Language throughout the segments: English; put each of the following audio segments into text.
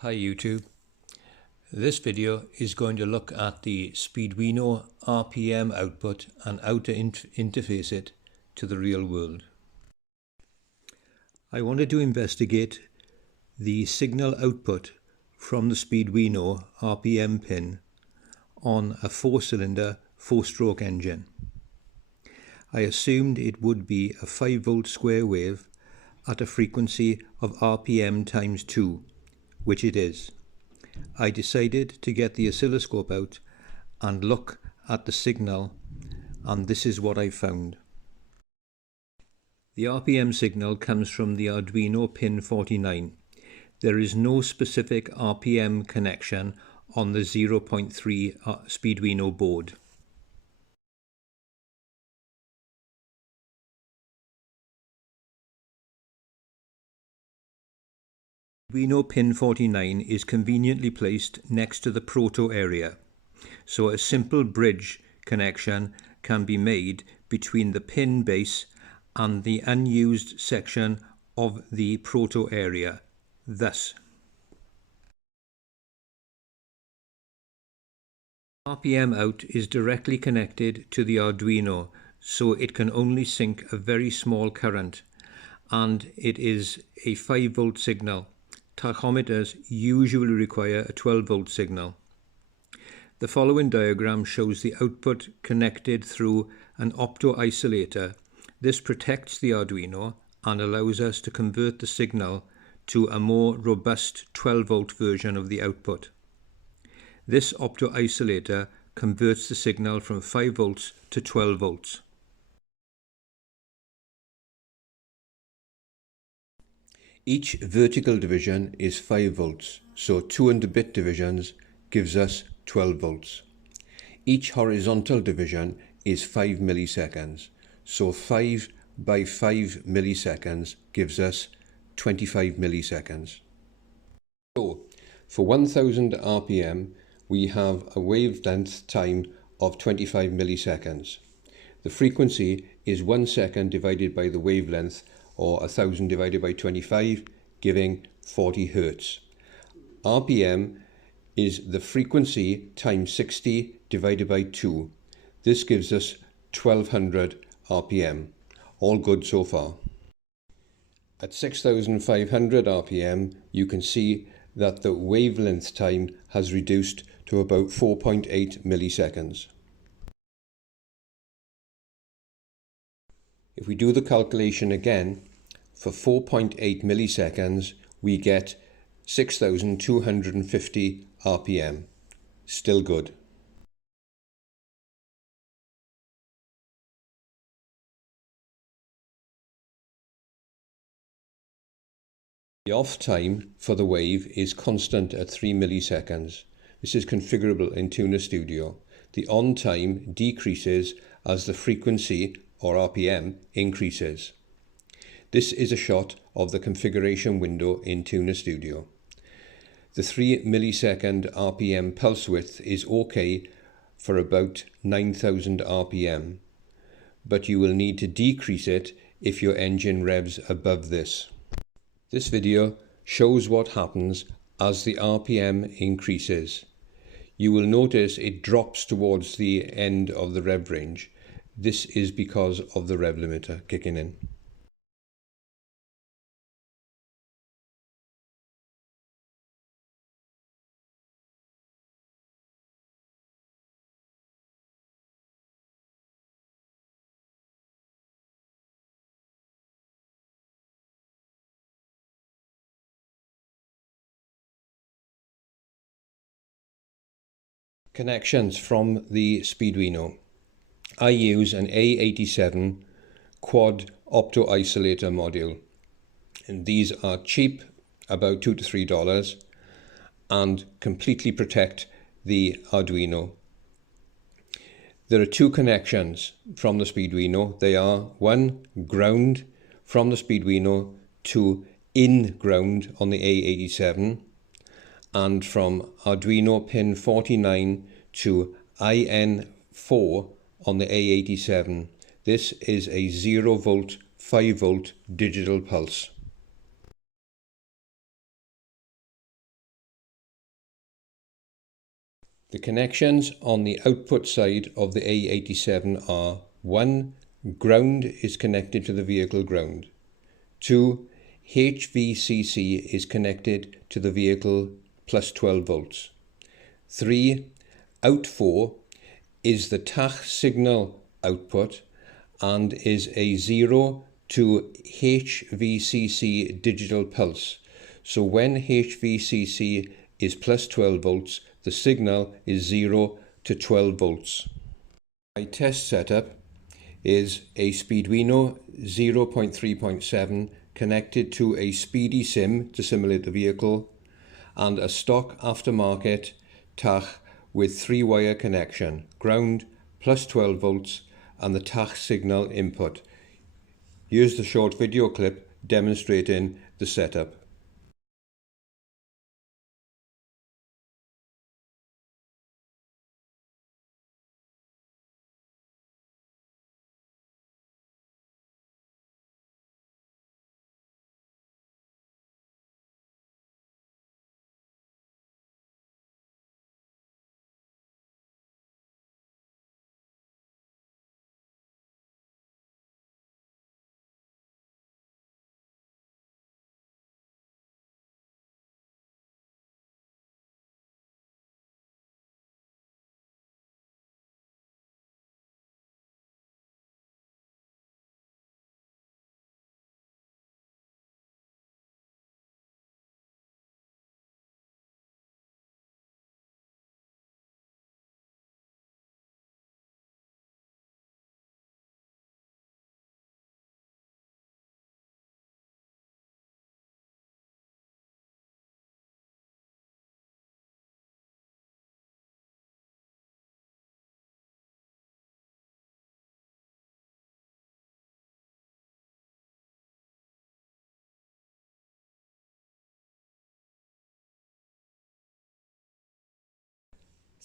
Hi YouTube. This video is going to look at the Speeduino RPM output and how to interface it to the real world. I wanted to investigate the signal output from the Speeduino RPM pin on a 4-cylinder 4-stroke engine. I assumed it would be a 5-volt square wave at a frequency of RPM times 2, which it is. I decided to get the oscilloscope out and look at the signal, and this is what I found. The RPM signal comes from the Arduino pin 49. There is no specific RPM connection on the 0.3 Speeduino board. Arduino pin 49 is conveniently placed next to the proto area, so a simple bridge connection can be made between the pin base and the unused section of the proto area, thus. RPM out is directly connected to the Arduino, so it can only sink a very small current, and it is a 5-volt signal. Tachometers usually require a 12-volt signal. The following diagram shows the output connected through an opto-isolator. This protects the Arduino and allows us to convert the signal to a more robust 12-volt version of the output. This opto-isolator converts the signal from 5 volts to 12 volts. Each vertical division is 5 volts, so 200-bit divisions gives us 12 volts. Each horizontal division is 5 milliseconds, so 5 by 5 milliseconds gives us 25 milliseconds. So, for 1000 RPM, we have a wavelength time of 25 milliseconds. The frequency is 1 second divided by the wavelength, or 1000 divided by 25, giving 40 Hertz. RPM is the frequency times 60 divided by 2. This gives us 1200 RPM. All good so far. At 6500 RPM, you can see that the wavelength time has reduced to about 4.8 milliseconds. If we do the calculation again, for 4.8 milliseconds, we get 6250 RPM. Still good. The off time for the wave is constant at 3 milliseconds. This is configurable in Tuner Studio. The on time decreases as the frequency, or RPM, increases. This is a shot of the configuration window in Tuner Studio. The 3 millisecond RPM pulse width is OK for about 9000 RPM, but you will need to decrease it if your engine revs above this. This video shows what happens as the RPM increases. You will notice it drops towards the end of the rev range. This is because of the rev limiter kicking in. Connections from the Speeduino. I use an A87 quad opto-isolator module, and these are cheap, about $2 to $3, and completely protect the Arduino. There are 2 connections from the Speeduino. They are one, ground from the Speeduino to in ground on the A87, and from Arduino pin 49 to IN4 on the A87. This is a 0 volt, 5 volt digital pulse. The connections on the output side of the A87 are 1. Ground is connected to the vehicle ground. 2. HVCC is connected to the vehicle plus 12 volts. 3. Out 4 is the tach signal output and is a 0 to HVCC digital pulse. So when HVCC is plus 12 volts, the signal is 0 to 12 volts. My test setup is a Speeduino 0.3.7 connected to a Speedy Sim to simulate the vehicle, and a stock aftermarket tach with 3-wire connection, ground, plus 12 volts, and the tach signal input. Here's the short video clip demonstrating the setup.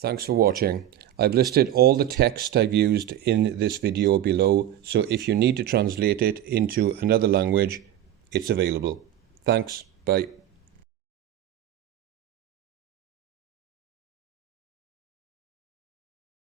Thanks for watching. I've listed all the text I've used in this video below, so if you need to translate it into another language, it's available. Thanks. Bye.